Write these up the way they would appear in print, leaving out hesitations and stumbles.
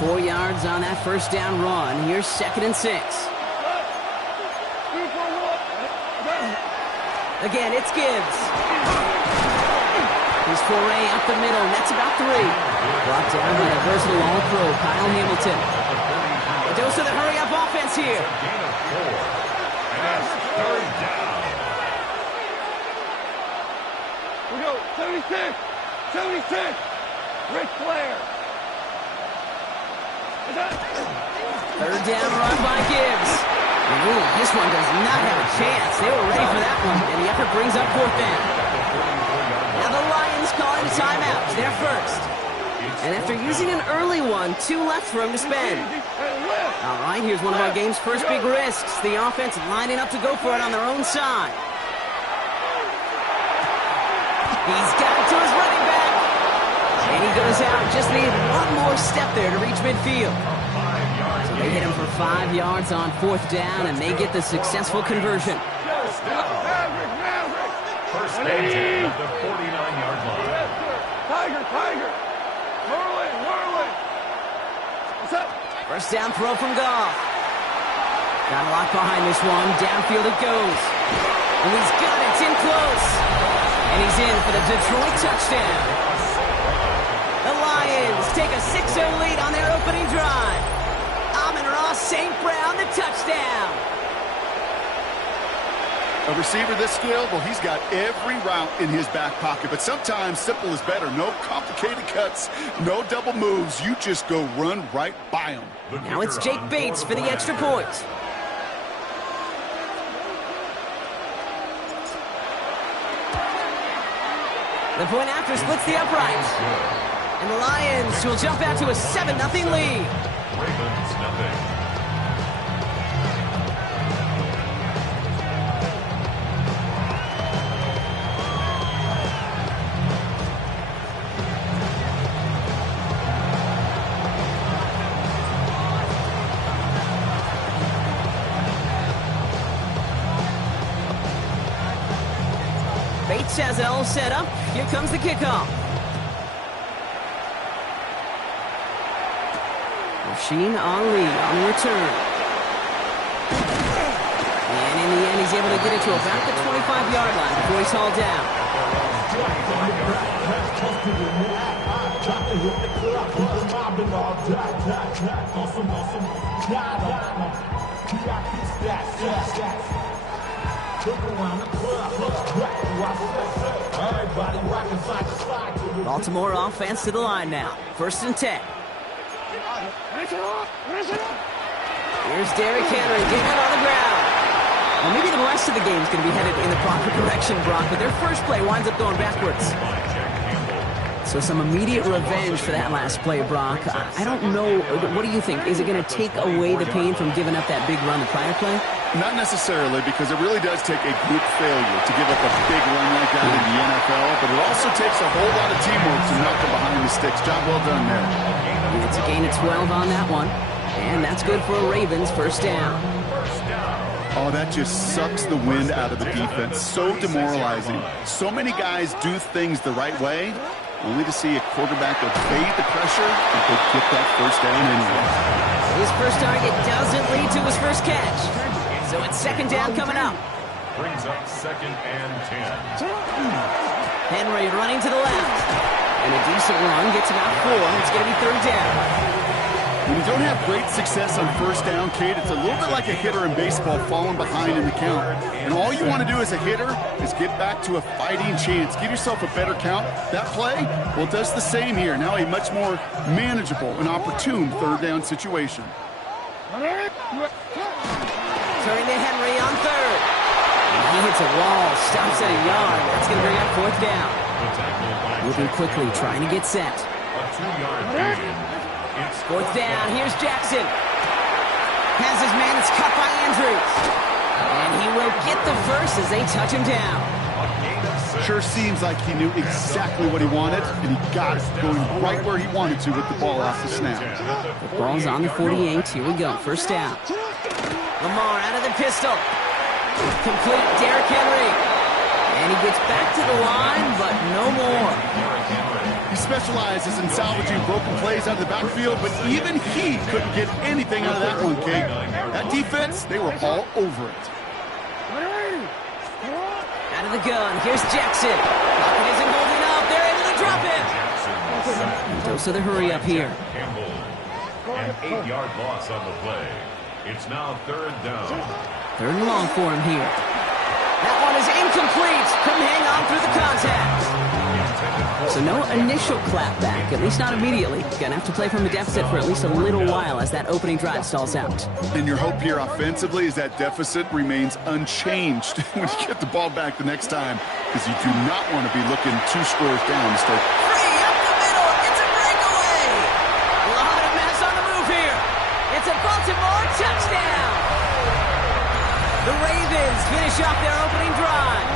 4 yards on that first down run. Here's 2nd and 6. Again, it's Gibbs. His foray up the middle. That's about 3. Brought down by the versatile All-Pro, Kyle Hamilton. A dose of the hurry-up offense here. Gain of 4. And that's 3rd down. We go, 76! 76! Ric Flair! 3rd down run by Gibbs. And ooh, this one does not have a chance. They were ready for that one, and the effort brings up 4th down. Now the Lions calling a timeout. They're first. And after using an early one, 2 left for him to spend. All right, here's one of our game's first big risks. The offense lining up to go for it on their own side. He's got it to his running back. And he goes out. Just needed one more step there to reach midfield. So they hit him for 5 yards on 4th down, and they get the successful conversion. First and 10 at the 49-yard line. Tiger! Whirling! What's up? First down throw from Goff. Got a lock behind this one. Downfield it goes. And he's got it. It's in close. And he's in for the Detroit touchdown. The Lions take a 6-0 lead on their opening drive. Amon-Ra St. Brown, the touchdown. A receiver this skilled, well, he's got every route in his back pocket. But sometimes simple is better. No complicated cuts, no double moves. You just go run right by him. Now it's Jake Bates for the extra point. The point after splits the uprights. And the Lions will jump out to a 7-0 lead. Ravens nothing. Bates has it all set up. Here comes the kickoff. Rasheen Ali on the return. And in the end, he's able to get it to about the 25-yard line before he's hauled down. Baltimore offense to the line now. 1st and 10. Here's Derrick Henry getting it on the ground. Well, maybe the rest of the game's going to be headed in the proper direction, Brock, but their first play winds up going backwards. So some immediate revenge for that last play, Brock. I don't know. What do you think? Is it going to take away the pain from giving up that big run the prior play? Not necessarily, because it really does take a group failure to give up a big run like that in the NFL, but it also takes a whole lot of teamwork to knock them behind the sticks. Job well done there. It's a gain of 12 on that one, and that's good for a Ravens 1st down. Oh, that just sucks the wind out of the defense. So demoralizing. So many guys do things the right way, only to see a quarterback evade the pressure and could get that 1st down anyway. His first target doesn't lead to his first catch. So it's 2nd down coming up. Brings up 2nd and 10. Henry running to the left. And a decent run gets about 4. It's going to be 3rd down. When you don't have great success on 1st down, Kate, it's a little bit like a hitter in baseball falling behind in the count. And all you want to do as a hitter is get back to a fighting chance. Give yourself a better count. That play, well, it does the same here. Now a much more manageable and opportune 3rd down situation. Turning to Henry on 3rd. And he hits a wall, stops at a yard. That's going to bring up 4th down. Moving quickly, trying to get set. A 2-yard gain. 4th down, here's Jackson. Has his man, it's cut by Andrews. And he will get the first as they touch him down. Sure seems like he knew exactly what he wanted, and he got it, going right where he wanted to with the ball off the snap. The ball's on the 48, here we go, 1st down. Lamar out of the pistol. Complete, Derrick Henry. And he gets back to the line, but no more. He specializes in salvaging broken plays out of the backfield, but even he couldn't get anything out of that one, Kate. That defense, they were all over it. Out of the gun, here's Jackson. Pocket isn't holding up. They're able to drop him. Dose of the hurry up here. Campbell. An 8-yard loss on the play. It's now 3rd down. 3rd and long for him here. That one is incomplete. Couldn't hang on through the contact. So no initial clapback, at least not immediately. Gonna have to play from a deficit for at least a little while as that opening drive stalls out. And your hope here offensively is that deficit remains unchanged when you get the ball back the next time, because you do not want to be looking 2 scores down to start. Free up the middle. It's a breakaway. A lot of mess on the move here. It's a Baltimore touchdown. The Ravens finish off their opening drive.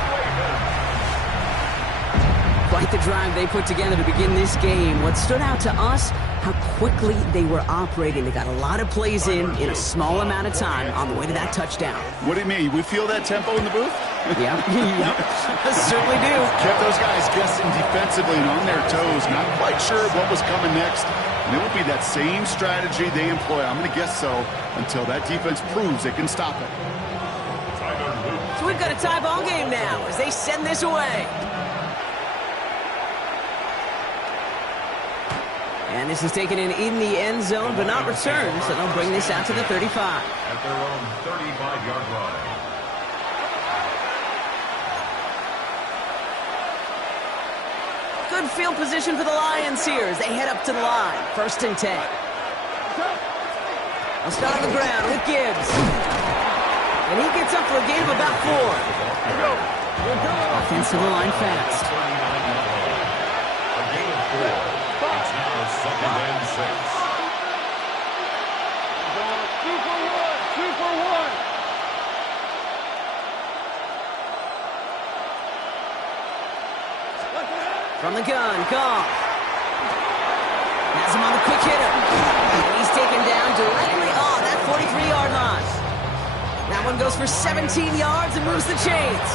Quite the drive they put together to begin this game. What stood out to us, how quickly they were operating. They got a lot of plays in a small amount of time on the way to that touchdown. What do you mean? We feel that tempo in the booth? Yeah, yep. Certainly do. Kept those guys guessing defensively and on their toes, not quite sure what was coming next. And it will be that same strategy they employ, I'm going to guess so, until that defense proves they can stop it. So we've got a tie ball game now as they send this away. And this is taken in the end zone, but not returned, so they'll bring this out to the 35. At their own 35-yard line. Good field position for the Lions here as they head up to the line. 1st and 10. They'll start on the ground with Gibbs. And he gets up for a gain of about 4. Offensive line fast. A gain of 4. It's now 2nd and 6. 2 for 1. 2 for 1. From the gun, Goff. Has him on the quick hitter. And he's taken down directly on that 43-yard line. That one goes for 17 yards and moves the chains.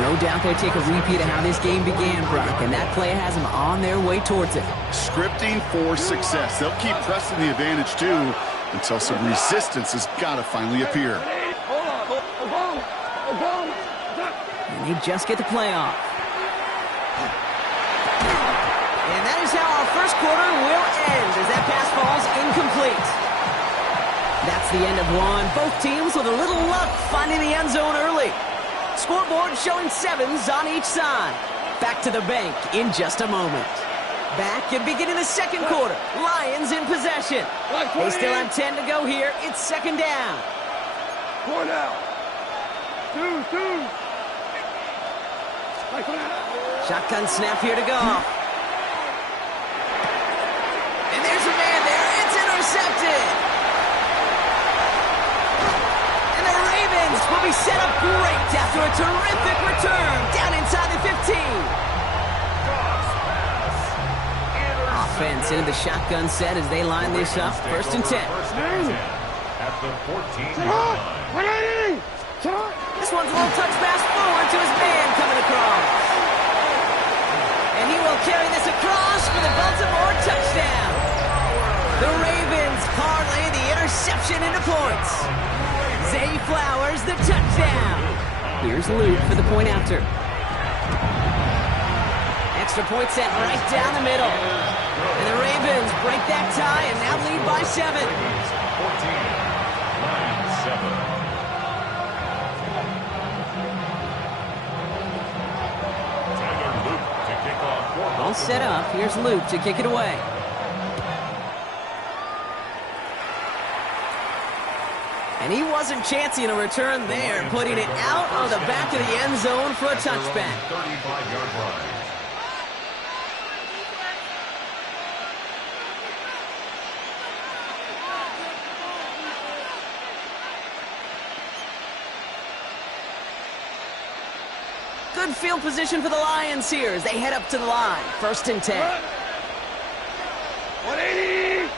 No doubt they take a repeat of how this game began, Brock, and that play has them on their way towards it. Scripting for success. They'll keep pressing the advantage, too, until some resistance has got to finally appear. And they just get the play off. And that is how our first quarter will end as that pass falls incomplete. That's the end of one. Both teams with a little luck finding the end zone early. Scoreboard showing 7s on each side. Back to the bank in just a moment. Back and beginning the second quarter. Lions in possession. They still have 10 to go here. It's 2nd down. 4 down. 2. Shotgun snap here to go. And there's a man there. It's intercepted. And the Ravens will be set up great after a terrific return down inside the 15. Offense into the shotgun set as they line this up. 1st and 10. At the 14-yard line. This one's a little touch pass forward to his man coming across. And he will carry this across for the Baltimore touchdown. The Ravens parlay the interception into points. Zay Flowers, the touchdown. Here's Luke for the point after. Extra point set right down the middle. And the Ravens break that tie and now lead by 7. 14, Lions 7. All set up. Here's Luke to kick it away. And he wasn't chancing a return there, putting it out on the back of the end zone for a touchback. 35-yard line. Good field position for the Lions here as they head up to the line. 1st and 10. 180.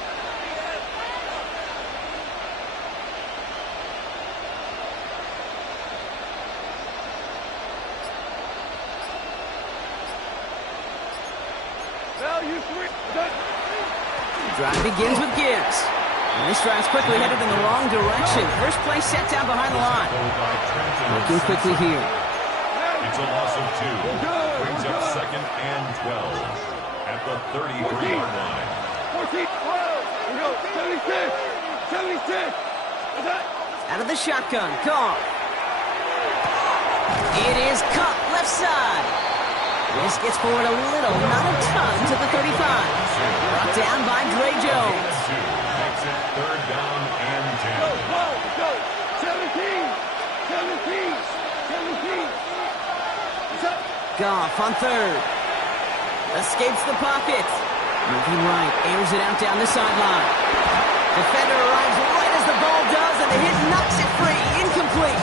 Value. Drive begins with Gibbs. And this drive's quickly headed in the wrong direction. First play set down behind the line. Looking quickly here. It's a loss of 2. Brings up 2nd and 12 at the 33-yard line. 14, 12. We go. 76. 76. Out of the shotgun. Goff. It is cut left side. This gets forward a little, not a ton, to the 35. Brought down by Dre Jones. Makes it 3rd down and 10. Go. 17. 17. 17. Goff on 3rd. Escapes the pocket. Moving right, airs it out down the sideline. Defender arrives right as the ball does, and the hit knocks it free. Incomplete.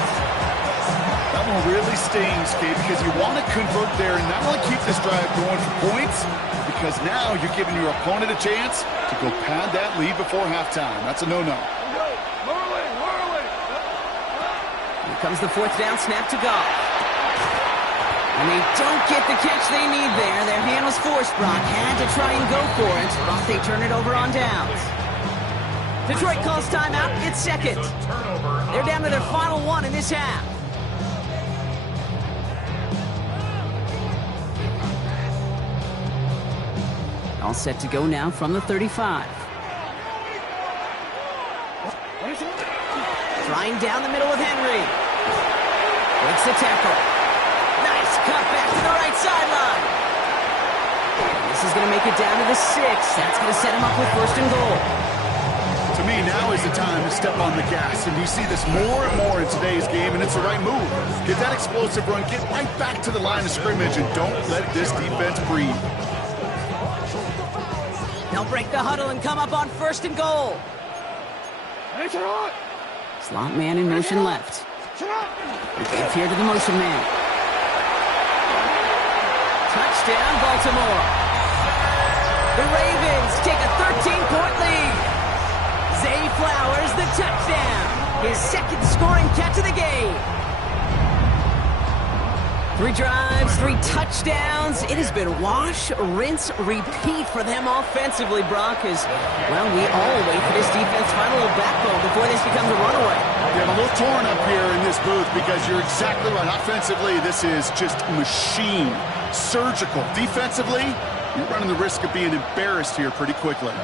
That one really stings, Kate, because you want to convert there and not only keep this drive going for points, because now you're giving your opponent a chance to go pad that lead before halftime. That's a no-no. Merlin. Here comes the 4th down snap to Goff. And they don't get the catch they need there. Their hand was forced, Brock. Had to try and go for it, but they turn it over on downs. Detroit calls timeout. It's 2nd. They're down to their final 1 in this half. All set to go now from the 35. Trying down the middle with Henry. Breaks the tackle. Nice cut back to the right sideline. This is going to make it down to the 6. That's going to set him up with 1st and goal. To me, now is the time to step on the gas, and you see this more and more in today's game, and it's the right move. Get that explosive run, get right back to the line of scrimmage, and don't let this defense breathe. They'll break the huddle and come up on 1st and goal. Slot man in motion left. They give here to the motion man. Touchdown, Baltimore. The Ravens take a 13-point lead. Zay Flowers, the touchdown. His 2nd scoring catch of the game. 3 drives, 3 touchdowns. It has been wash, rinse, repeat for them offensively, Brock, as, well, we all wait for this defense to find a little backbone before this becomes a runaway. Yeah, I'm a little torn up here in this booth because you're exactly right. Offensively, this is just machine, surgical. Defensively, you're running the risk of being embarrassed here pretty quickly. To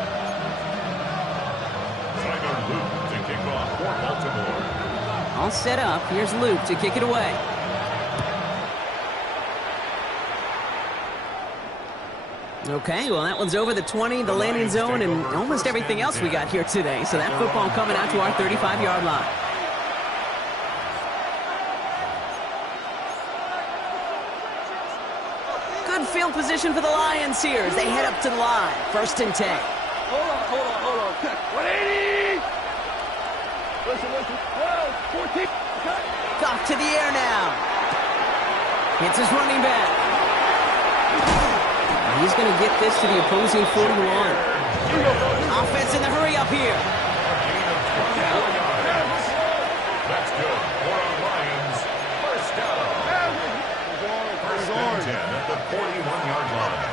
kick off for Baltimore. All set up. Here's Luke to kick it away. Okay, well, that one's over the 20, the landing zone, and almost everything else we got here today. So that football coming out to our 35-yard line. Good field position for the Lions here as they head up to the line. 1st and 10. Hold on. 180. Listen. 12, 14. Goff to the air now. Hits his running back. He's going to get this to the opposing 41. Offense in the hurry up here. That's good for the Lions. 1st down. 1st and 10 at the 41-yard line.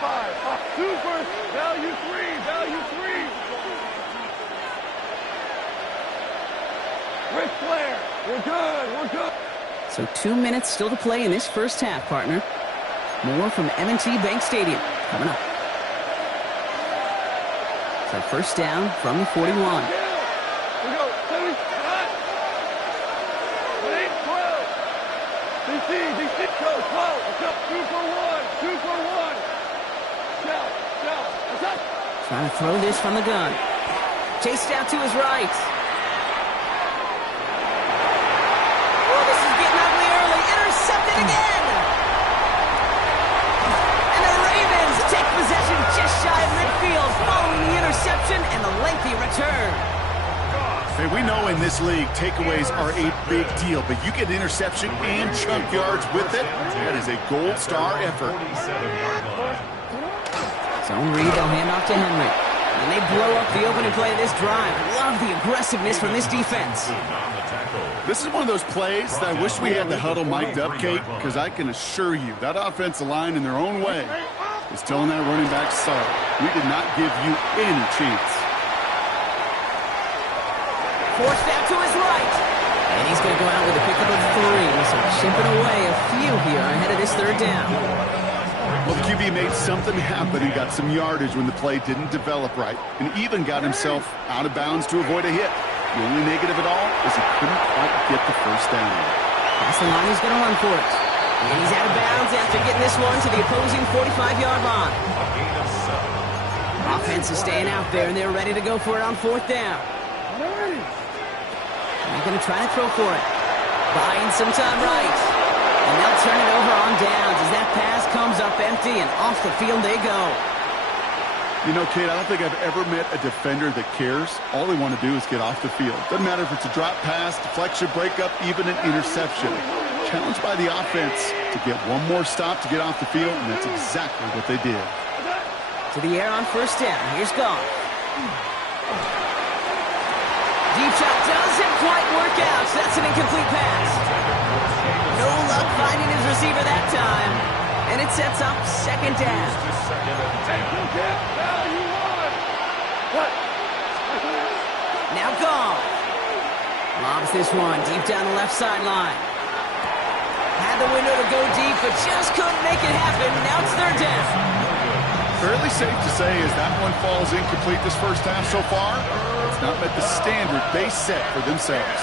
5. Super. Value 3. Ric Flair. We're good. So 2 minutes still to play in this first half, partner. More from M&T Bank Stadium coming up. So 1st down from the 41. We go. 7, 12. DC. Go. 12. 2 for 1. Shell. Trying to throw this from the gun. Chased out to his right. Oh, this is getting ugly early. Intercepted again. Take possession just shy of midfield following the interception and the lengthy return. Hey, we know in this league takeaways are a big deal, but you get interception and chunk yards with it. That is a gold star effort. Zone read, they'll hand off to Henry. And they blow up the opening play of this drive. Love the aggressiveness from this defense. This is one of those plays that I wish we had the huddle mic'd up, Kate, because I can assure you that offensive line in their own way is telling that running back, sorry, we did not give you any chance. Forced out to his right. And he's going to go out with a pickup of 3. So chipping away a few here ahead of this third down. Well, the QB made something happen and got some yardage when the play didn't develop right, and even got himself out of bounds to avoid a hit. The only negative at all is he couldn't quite get the first down. That's the line he's going to run for it. And he's out of bounds after getting this one to the opposing 45-yard line. Offense is staying out there, and they're ready to go for it on 4th down. They're going to try to throw for it. Buying some time right. And they'll turn it over on downs as that pass comes up empty, and off the field they go. You know, Kate, I don't think I've ever met a defender that cares. All they want to do is get off the field. Doesn't matter if it's a drop pass, deflection, breakup, even an interception. Challenged by the offense to get one more stop to get off the field, and that's exactly what they did. To the air on 1st down. Here's Goff. Deep shot doesn't quite work out, so that's an incomplete pass. No luck finding his receiver that time. And it sets up 2nd down. Now Goff. Lobs this one deep down the left sideline. Had the window to go deep, but just couldn't make it happen. Now it's 3rd down. Fairly safe to say as that one falls incomplete this first half so far, it's not met the standard they set for themselves.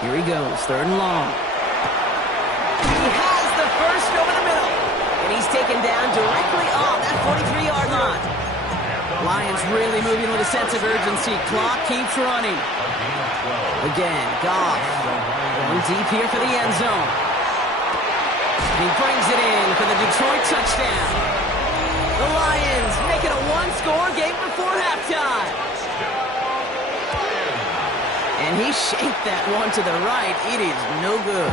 Here he goes, 3rd and long. He has the first over the middle, and he's taken down directly on that 43-yard line. Lions really moving with a sense of urgency. Clock keeps running. Again, Goff going deep here for the end zone. He brings it in for the Detroit touchdown. The Lions make it a 1-score game before halftime. And he shaped that one to the right. It is no good.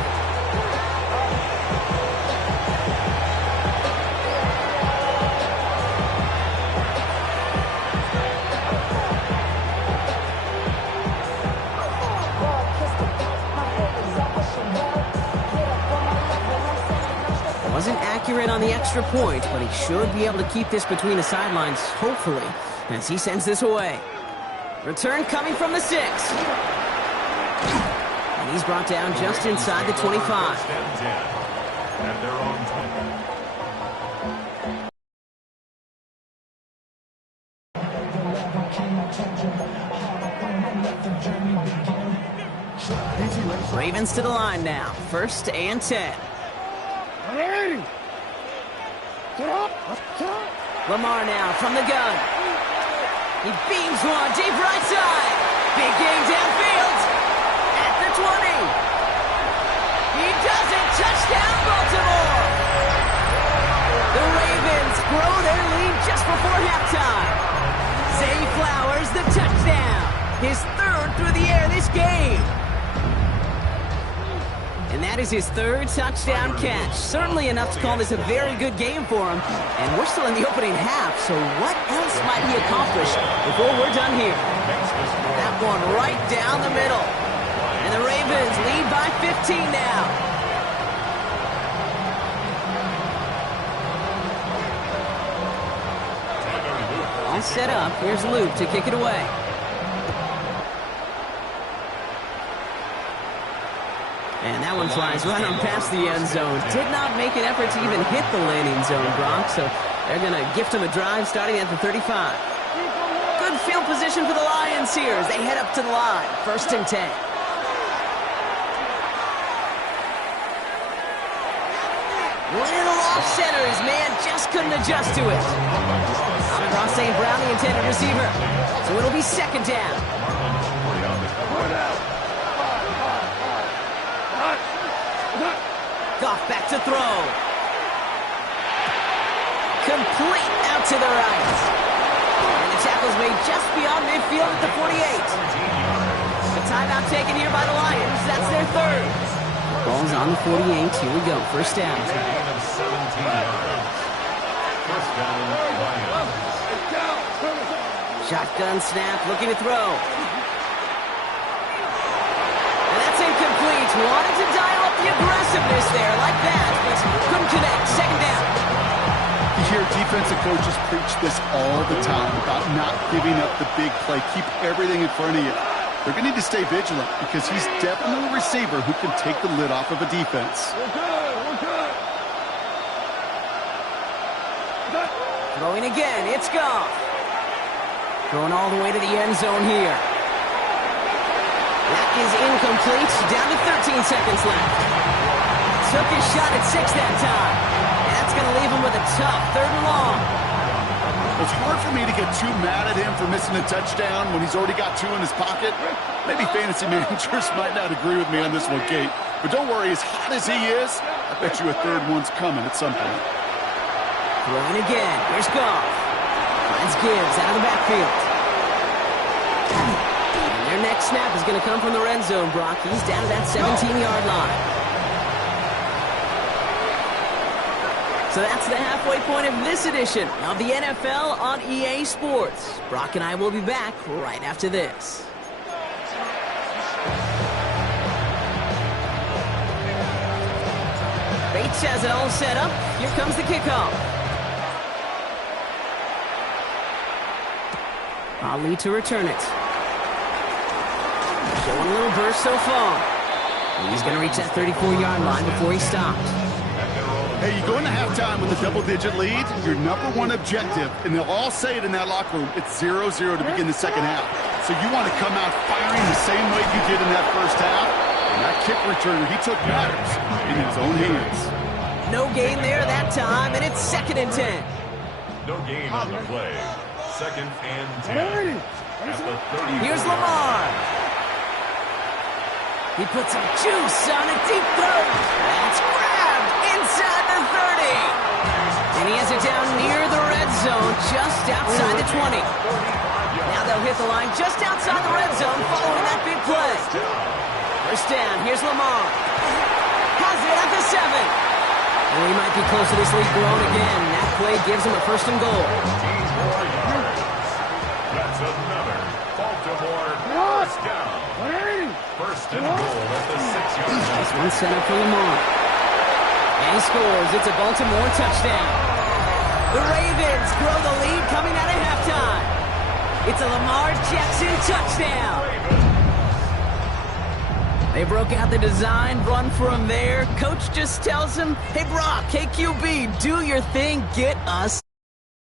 Wasn't accurate on the extra point, but he should be able to keep this between the sidelines, hopefully, as he sends this away. Return coming from the 6. And he's brought down just inside the 25. Ravens to the line now. 1st and 10. Lamar now from the gun. He beams one deep right side. Big game downfield. At the 20. He does it. Touchdown, Baltimore. The Ravens grow their lead just before halftime. Zay Flowers, the touchdown. His 3rd through the air this game. And that is his 3rd touchdown catch. Certainly enough to call this a very good game for him. And we're still in the opening half, so what else might he accomplish before we're done here? That one right down the middle. And the Ravens lead by 15 now. All set up. Here's Luke to kick it away. And that one flies right on past the end zone. Did not make an effort to even hit the landing zone, Brock. So they're going to gift him a drive starting at the 35. Good field position for the Lions here as they head up to the line. 1st and 10. Little off center. His man just couldn't adjust to it. Across St. Brown, the intended receiver. So it'll be 2nd down. Goff back to throw. Complete out to the right. And the tackle's made just beyond midfield at the 48. The timeout taken here by the Lions. That's their 3rd. Ball's on the 48. Here we go. 1st down. Shotgun snap. Looking to throw. And that's incomplete. Wanted to dial up the aggressiveness there, like that, but couldn't connect. Second down. You hear defensive coaches preach this all the time about not giving up the big play. Keep everything in front of you. They're going to need to stay vigilant because he's definitely a receiver who can take the lid off of a defense. We're good. We're good. Throwing again, it's Goff. Throwing all the way to the end zone here. That is incomplete. Down to 13 seconds left. Took his shot at 6 that time. That's going to leave him with a tough 3rd and long. It's hard for me to get too mad at him for missing a touchdown when he's already got 2 in his pocket. Maybe fantasy managers might not agree with me on this one, Kate. But don't worry, as hot as he is, I bet you a 3rd one's coming at some point. Throwing again. Here's Goff. Finds Gibbs out of the backfield. And their next snap is going to come from the red zone, Brock. He's down to that 17-yard line. So that's the halfway point of this edition of the NFL on EA Sports. Brock and I will be back right after this. Bates has it all set up. Here comes the kickoff. Ali to return it. Showing a little burst so far. He's going to reach that 34-yard line before he stops. Hey, you go into halftime with a double-digit lead, your #1 objective, and they'll all say it in that locker room, it's 0-0 to begin the second half. So you want to come out firing the same way you did in that first half. And that kick returner he took matters in his own hands. No gain there that time, and it's 2nd and 10. No gain on the play. 2nd and 10. At the 30. Here's Lamar. He puts some juice on a deep throw. That's grabbed inside the 30. And he has it down near the red zone, just outside the 20. Now they'll hit the line just outside the red zone following that big play. First down, here's Lamar. Has it at the 7. And he might be close to this lead growing again. That play gives him a 1st and goal. That's another Baltimore first down. 1st and goal at the 6-yard line. This one set up for Lamar. And he scores. It's a Baltimore touchdown. The Ravens grow the lead coming out of halftime. It's a Lamar Jackson touchdown. They broke out the design run for him there. Coach just tells him, hey, Brock, hey, QB, do your thing. Get us.